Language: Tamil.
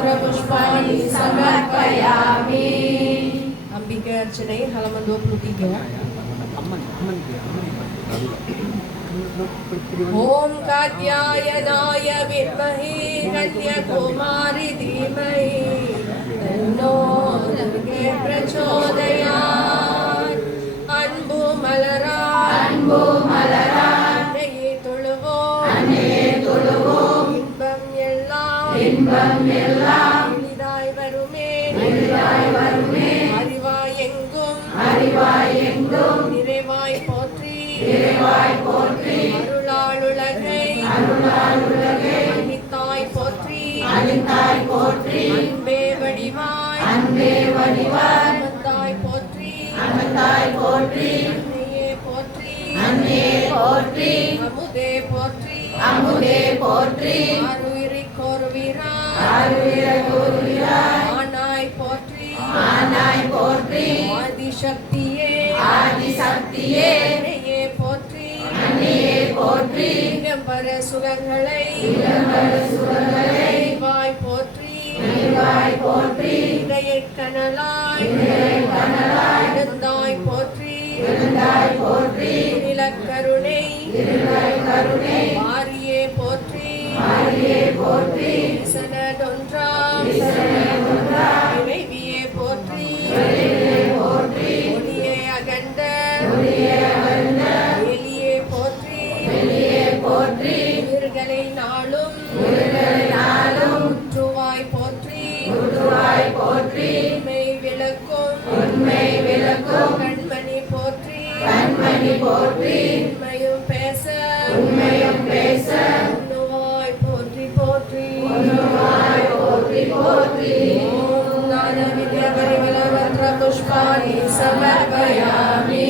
पुष्पाणि समर्पयामि. अंबिके अर्चने halaman 23. ओम कात्यायनाय विद्महे कन्याकुमारी धीमहि तन्नो दुर्गे प्रचोदयात्. அன்பு மலராய் அன்னையே தொழுவோம் இன்பம் எல்லாம் இனிதாய் வருமே அறிவாய் எங்கும் நிறைவாய் போற்றி அருளாளுலகை அளித்தாய் போற்றி அன்பே வடிவாய் அமர்ந்தாய் போற்றி அன்னையே போற்றி அமுதே போற்றி ஆருயிரைக் கோருவீராய் ஆனாய் போற்றி ஆதிசக்தியே அன்னையே போற்றி இகம்பர சுகங்களை நிறைவாய் போற்றி இதயக்கனலாய் எழுந்தாய் போற்றி நிலக்கருணை வாரியே போற்றி சனதொன்றாம் இறைவியே போற்றி ஒளியே அகண்ட எலியே போற்றி உயிர்களை நாளும் உற்றுவாய் போற்றி உண்மை விளக்கும் கண்மணி போற்றி உண்மையும் பேச உண்ணுவாய் போற்றி ஓம் நாத வித்யா பரிமள மந்திர புஷ்பாணி சமர்ப்பயாமி.